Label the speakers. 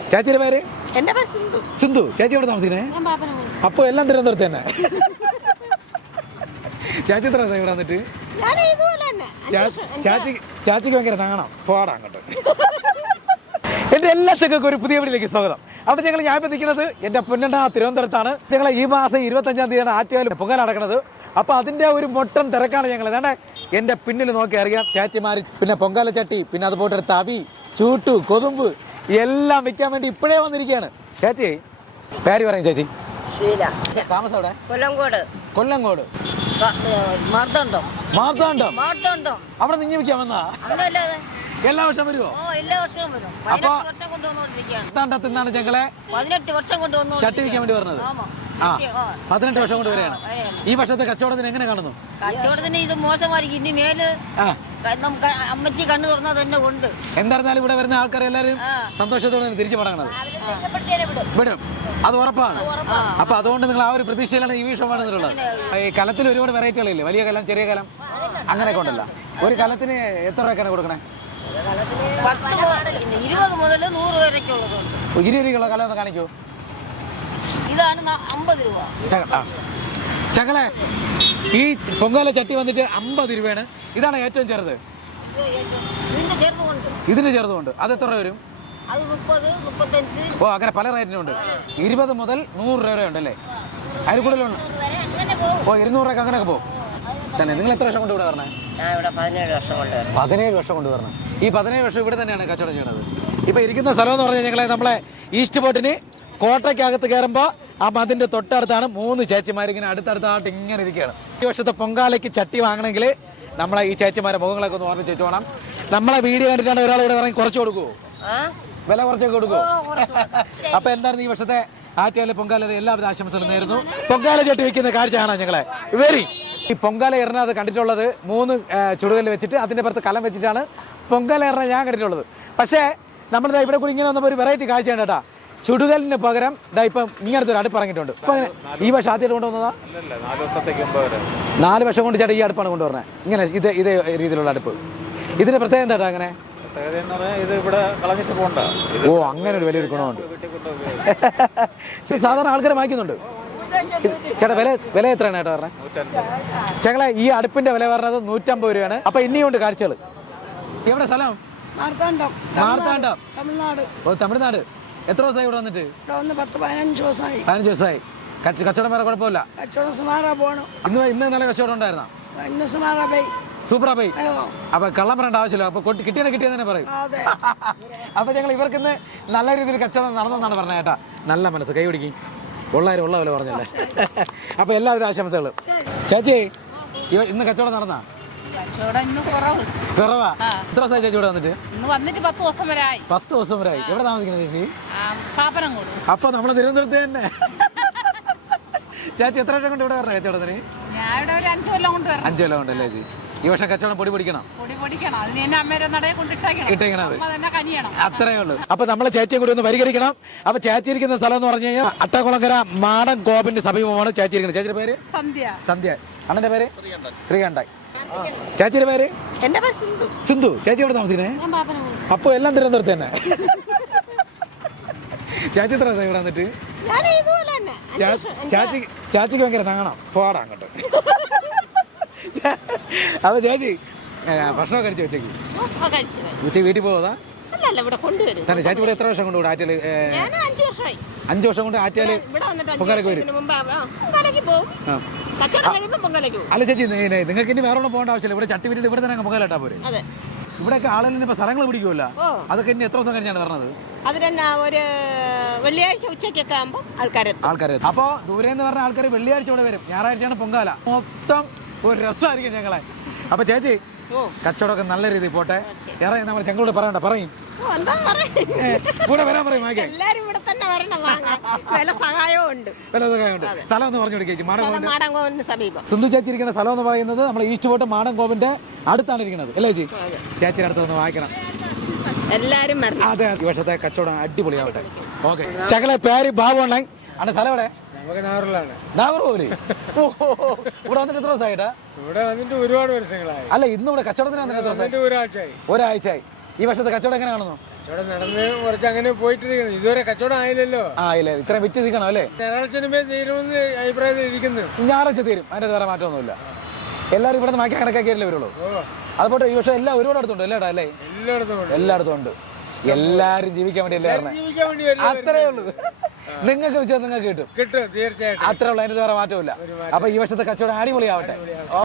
Speaker 1: ചേച്ചിയുടെ പേര്?
Speaker 2: എന്റെ പേര് സിന്ധു.
Speaker 1: സിന്ധു. ചേച്ചി എവിടെ താമസിക്കണേ? അപ്പൊ എല്ലാം തിരുവനന്തപുരത്ത് തന്നെ. ചേച്ചി എത്ര ദിവസം ഇവിടെ വന്നിട്ട്? ചാച്ചിക്ക് ഭയങ്കര താങ്ങണം പോടാ അങ്ങോട്ട്. എന്റെ എല്ലാ ചെക്കും ഒരു പുതിയ വീട്ടിലേക്ക് സ്വാഗതം. അപ്പോൾ ഞങ്ങൾ ഞാൻ ഇപ്പം നിൽക്കുന്നത് എൻ്റെ പൊന്നണ്ട തിരുവനന്തപുരത്താണ്. ഞങ്ങൾ ഈ മാസം 25-ാം തീയതിയാണ് ആറ്റുകാൽ പൊങ്കാല നടക്കുന്നത്. അപ്പോൾ അതിൻ്റെ ഒരു മൊട്ടം തിരക്കാണ് ഞങ്ങൾ. അതാണ്ട് എൻ്റെ പിന്നിൽ നോക്കി അറിയാം ചേച്ചിമാർ, പിന്നെ പൊങ്കാല ചട്ടി, പിന്നെ അതുപോലെ തവി, ചൂട്ടു, കൊതുമ്പ് എല്ലാം വിൽക്കാൻ വേണ്ടി ഇപ്പോഴേ വന്നിരിക്കുകയാണ്. ചേച്ചി പേര് പറയും ചേച്ചി? താമസം എവിടെ? കൊല്ലങ്കോട്. മാർത്താണ്ഡം. അവിടെ നിങ്ങി വിൽക്കാൻ വന്നാ? എല്ലാ വർഷം വരുമോ? അപ്പൊ തിന്നാണ് ഞങ്ങളെ
Speaker 2: 18 വർഷം കൊണ്ടുവന്നു
Speaker 1: ചട്ടി വിൽക്കാൻ വേണ്ടി പറഞ്ഞത്. 18 വർഷം കൊണ്ട് വരെയാണ്. ഈ വർഷത്തെ കച്ചവടത്തിന് എങ്ങനെ കാണുന്നു?
Speaker 2: കച്ചവടത്തിന് ഇത് മോശമായിരിക്കും. ഇനി മേല് അമ്മച്ചി കണ്ണു തുറന്നാൽ തന്നെ കൊണ്ട്
Speaker 1: എന്തായിരുന്നാലും ഇവിടെ വരുന്ന ആൾക്കാർ എല്ലാവരും സന്തോഷത്തോടെ തിരിച്ചു പടങ്ങണത് വിടും, അത് ഉറപ്പാണ്. അപ്പൊ അതുകൊണ്ട് നിങ്ങൾ ആ ഒരു പ്രതീക്ഷയിലാണ് ഈ വിഷയമാണ് നിങ്ങളുള്ളത്. ഈ കലത്തിൽ ഒരുപാട് വെറൈറ്റികളില്ലേ? വലിയ കലം, ചെറിയ കലം, അങ്ങനെയൊക്കെ ഉണ്ടല്ലോ. ഒരു കലത്തിന് എത്ര രൂപയ്ക്കാണ് കൊടുക്കണേ?
Speaker 2: 20 മുതൽ 100 വരെയൊക്കെ ഉള്ളതുണ്ട്.
Speaker 1: 20 രൂപയുള്ള കലം ഒന്ന് കാണിക്കൂ.
Speaker 2: ഇതാണ് 50 രൂപ.
Speaker 1: ചകളെ ഈ പൊങ്കാല ചട്ടി വന്നിട്ട് 50 രൂപയാണ്. ഇതാണ് ഏറ്റവും ചെറുത്. ഇതിന് ചെറുതുകൊണ്ട് അത് എത്ര രൂപ വരും?
Speaker 2: അത് 30, 35.
Speaker 1: ഓ അങ്ങനെ പല റേറ്റിനുണ്ട്. 20 മുതൽ 100 രൂപ വരെ ഉണ്ടല്ലേ? അതിൽ കൂടുതലുണ്ട്. ഓ 200 രൂപയ്ക്ക് അങ്ങനെയൊക്കെ പോകും തന്നെ. നിങ്ങൾ എത്ര വർഷം കൊണ്ട് ഇവിടെ വരണേ?
Speaker 2: 17 വർഷം കൊണ്ട്.
Speaker 1: 17 വർഷം കൊണ്ട് വരണം. ഈ 17 വർഷം ഇവിടെ തന്നെയാണ് കച്ചവടം ചെയ്യുന്നത്. ഇപ്പൊ ഇരിക്കുന്ന സ്ഥലം എന്ന് പറഞ്ഞാൽ ഞങ്ങളെ നമ്മളെ ഈസ്റ്റ് പോർട്ടിന് കോട്ടയ്ക്കകത്ത് കയറുമ്പോൾ ആ മതിന്റെ തൊട്ടടുത്താണ് 3 ചേച്ചിമാരിങ്ങനെ അടുത്തടുത്തായിട്ട് ഇങ്ങനെ ഇരിക്കുകയാണ്. ഈ വർഷത്തെ പൊങ്കാലയ്ക്ക് ചട്ടി വാങ്ങണമെങ്കിൽ നമ്മളെ ഈ ചേച്ചിമാരെ മുഖങ്ങളൊക്കെ ഒന്ന് ഓർമ്മിച്ച് വെച്ചോണം. നമ്മളെ വീഡിയോ കണ്ടിട്ടാണ് ഒരാൾ ഇവിടെ ഇറങ്ങി കുറച്ച് കൊടുക്കുമോ? വില കുറച്ചൊക്കെ കൊടുക്കുമോ? അപ്പൊ എന്തായിരുന്നു ഈ വർഷത്തെ ആറ്റുകാല പൊങ്കാല എല്ലാവിധ ആശംസകളും നേരുന്നു. പൊങ്കാല ചട്ടി വെക്കുന്ന കാഴ്ച കാണാം ഞങ്ങളെ. ഈ പൊങ്കാല എറിഞ്ഞത് കണ്ടിട്ടുള്ളത് 3 ചുടുകല്ല് വെച്ചിട്ട് അതിന്റെ പുറത്ത് കലം വെച്ചിട്ടാണ് പൊങ്കാല എറിഞ്ഞ ഞാൻ കണ്ടിട്ടുള്ളത്. പക്ഷേ നമ്മളിതാ ഇവിടെ കൂടി ഇങ്ങനെ വന്നപ്പോൾ ഒരു വെറൈറ്റി കാഴ്ചയാണ് കേട്ടാ. ചുടുകലിന് പകരം ഇപ്പം ഇങ്ങനത്തെ ഒരു അടുപ്പ് ഇറങ്ങിയിട്ടുണ്ട്. ഇപ്പൊ ഈ വർഷം ആദ്യമായിട്ട് കൊണ്ടുവന്നതാ? 4 വർഷം കൊണ്ട് ചേട്ടാ ഈ അടുപ്പാണ് കൊണ്ടുവരണേ. ഇങ്ങനെ ഇതേ രീതിയിലുള്ള അടുപ്പ്. ഇതിന് പ്രത്യേകം എന്താ അങ്ങനെ? ഓ അങ്ങനെ ഒരു വലിയൊരു ഗുണമുണ്ട്. സാധാരണ ആൾക്കാരെ വാങ്ങിക്കുന്നുണ്ട്. ചേട്ടാ വില എത്രയാണ് ചേട്ടാ പറഞ്ഞത്? ഞങ്ങളെ ഈ അടുപ്പിന്റെ വില പറഞ്ഞത് 150 രൂപയാണ്. അപ്പൊ ഇനിയുണ്ട് കാഴ്ചകൾ. എവിടെ സ്ഥലം? മാർത്താണ്ഡം, തമിഴ്നാട്. ഓ തമിഴ്നാട്. എത്ര ദിവസമായി ഇവിടെ വന്നിട്ട്?
Speaker 2: 15 ദിവസമായി.
Speaker 1: 15 ദിവസമായി. കച്ചവടം വേറെ കുഴപ്പമില്ല? ഇന്ന് നല്ല കച്ചവടം ഉണ്ടായിരുന്നോ? സൂപ്പറാ പോയി. അപ്പൊ കള്ളം പറയേണ്ട ആവശ്യമില്ല. അപ്പൊ കിട്ടിയെന്ന് തന്നെ പറയും. അപ്പൊ ഞങ്ങൾ ഇവർക്ക് ഇന്ന് നല്ല രീതിയിൽ കച്ചവടം നടന്നെന്നാണ് പറഞ്ഞത് കേട്ടാ. നല്ല മനസ്സ്, കൈ പിടിക്കും. ഉള്ള വില പറഞ്ഞല്ലേ. അപ്പൊ എല്ലാവരും ആശംസകളും. ചേച്ചി ഇന്ന് കച്ചവടം നടന്നാ? കുറവാ. എത്ര ദിവസമായി ചേച്ചി ഇവിടെ വന്നിട്ട്?
Speaker 2: 10 ദിവസം വരായി.
Speaker 1: 10 ദിവസം വരായി. എവിടെ താമസിക്കുന്നത് ചേച്ചി? അപ്പൊ നമ്മളെ തിരുവനന്തപുരത്ത് തന്നെ. ചേച്ചി എത്ര വർഷം കൊണ്ട് ഇവിടെ വരണേ കച്ചവടത്തിന്?
Speaker 2: 5 കൊല്ലം കൊണ്ട്.
Speaker 1: 5 കൊല്ലം കൊണ്ടല്ലേ ചേച്ചി? ഈ വർഷം കച്ചവടം പൊടി പിടിക്കണം. അത്രേ ഉള്ളൂ. അപ്പൊ നമ്മളെ ചേച്ചിയെ കൂടി ഒന്ന് പരിഹരിക്കണം. അപ്പൊ ചേച്ചി ഇരിക്കുന്ന സ്ഥലം എന്ന് പറഞ്ഞു കഴിഞ്ഞാൽ അട്ടക്കുളങ്കര മാടൻ കോവിന്റെ സമീപമാണ് ചേച്ചി ഇരിക്കുന്നത്. ചേച്ചിയുടെ പേര്? സന്ധ്യ. അണ്ണന്റെ പേര്? ശ്രീകണ്ഠൻ. ചേച്ചിയുടെ പേര്?
Speaker 2: എന്റെ പേര്
Speaker 1: സിന്ധു. ചേച്ചി എവിടെ താമസിക്കണേ? അപ്പൊ എല്ലാം തിരുവനന്തപുരത്ത് തന്നെ. ചേച്ചി എത്ര ദിവസം ഇവിടെ വന്നിട്ട്? ചാച്ചിക്ക് ഭയങ്കര താങ്ങണം പോടാ അങ്ങോട്ട്. അപ്പൊ ചേച്ചി ഭക്ഷണം കഴിച്ചു ഉച്ചക്ക്? ഉച്ചക്ക് വീട്ടിൽ പോകാ തന്നെ? ചേച്ചി ഇവിടെ എത്ര വർഷം കൊണ്ട് ഇവിടെ ആറ്റുകാല്? 5 വർഷം കൊണ്ട് ആറ്റുകാല് പൊങ്കാലയ്ക്ക് വരും. അല്ല ചേച്ചി നിങ്ങൾക്ക് ഇനി വേറെ ഒന്നും പോകേണ്ട ആവശ്യമില്ല. ഇവിടെ ചട്ടി വീട്ടിൽ ഇവിടെ തന്നെ പൊങ്കാലിട്ടാ പോരെ? ഇവിടെയൊക്കെ ആളുകൾ ഇപ്പൊ സ്ഥലങ്ങൾ പിടിക്കുമല്ലോ. അതൊക്കെ ഇനി എത്ര ദിവസം കഴിഞ്ഞാണ് പറഞ്ഞത്?
Speaker 2: ഒരു വെള്ളിയാഴ്ച ഉച്ചക്കൊക്കെ ആകുമ്പോൾ
Speaker 1: ആൾക്കാർ. അപ്പൊ ദൂരെ എന്ന് പറഞ്ഞ ആൾക്കാർ വെള്ളിയാഴ്ച ഇവിടെ വരും. ഞായറാഴ്ചയാണ് പൊങ്കാല. മൊത്തം ഒരു രസമായിരിക്കും ഞങ്ങളെ. അപ്പൊ ചേച്ചി കച്ചവടമൊക്കെ നല്ല രീതിയിൽ പോട്ടെ. ഇറങ്ങി നമ്മൾ ഞങ്ങളോട് പറയണ്ട പറയും കൂടെ വരാൻ പറയും. വില സഹായമുണ്ട്. സ്ഥലം ഒന്ന് പറഞ്ഞു കൊടുക്കും. സിന്ധു ചേച്ചി ഇരിക്കുന്ന സ്ഥലം എന്ന് പറയുന്നത് നമ്മുടെ ഈസ്റ്റ് പോട്ട് മാടൻ കോവിന്റെ അടുത്താണ് ഇരിക്കുന്നത് അല്ലേ ചേച്ചി? ചേച്ചിയുടെ അടുത്ത് ഒന്ന് വായിക്കണം
Speaker 2: എല്ലാരും.
Speaker 1: അതെ, ഈ വർഷത്തെ കച്ചവടം അടിപൊളിയാവട്ടെ. ഓക്കെ. ചകളെ പേര് ബാബു ഓൺലൈൻ ആണ്. സ്ഥലം എവിടെ? നാഗർകോവില്. ഇവിടെ വന്നിട്ട് എത്ര ദിവസമായിട്ടാ?
Speaker 3: ഇവിടെ വന്നിട്ട് ഒരുപാട് വർഷങ്ങളായി.
Speaker 1: അല്ല ഇന്ന് ഇവിടെ കച്ചവടത്തിന് വന്നിട്ട് എത്ര ദിവസം? ഒരാഴ്ചയായി. ഈ വർഷത്തെ കച്ചവടം എങ്ങനെ കാണുന്നു?
Speaker 3: കച്ചവടം നടന്ന് കുറച്ച് അങ്ങനെ പോയിട്ടിരിക്കുന്നു. ഇതുവരെ കച്ചവടം ആയില്ലല്ലോ.
Speaker 1: ഇല്ല ഇത്രയും വിറ്റ് നിൽക്കണം അല്ലേ?
Speaker 3: ഞായറാഴ്ച തീരുമെന്ന് അഭിപ്രായത്തിൽ ഇരിക്കുന്നു.
Speaker 1: ഞായറാഴ്ച തീരും, അതിന്റെ വേറെ മാറ്റമൊന്നുമില്ല. എല്ലാവരും ഇവിടെ നിന്ന് മാക്കി കണക്കാക്കിയല്ലേ വരുള്ളൂ. അതുപോലെ ഈ വർഷം എല്ലാം ഒരുപാട് അടുത്തുണ്ട് എല്ലായിടാ അല്ലേ? എല്ലായിടത്തും ഉണ്ട്. എല്ലാരും ജീവിക്കാൻ വേണ്ടി എല്ലാവരും അത്രേ ഉള്ളൂ. നിങ്ങൾക്ക് വിശ്വാസം നിങ്ങൾക്ക് കിട്ടും
Speaker 3: തീർച്ചയായിട്ടും.
Speaker 1: അത്രേ ഉള്ളൂ, അതിന് വേറെ മാറ്റമില്ല. അപ്പൊ ഈ വർഷത്തെ കച്ചവടം അടിപൊളിയാവട്ടെ.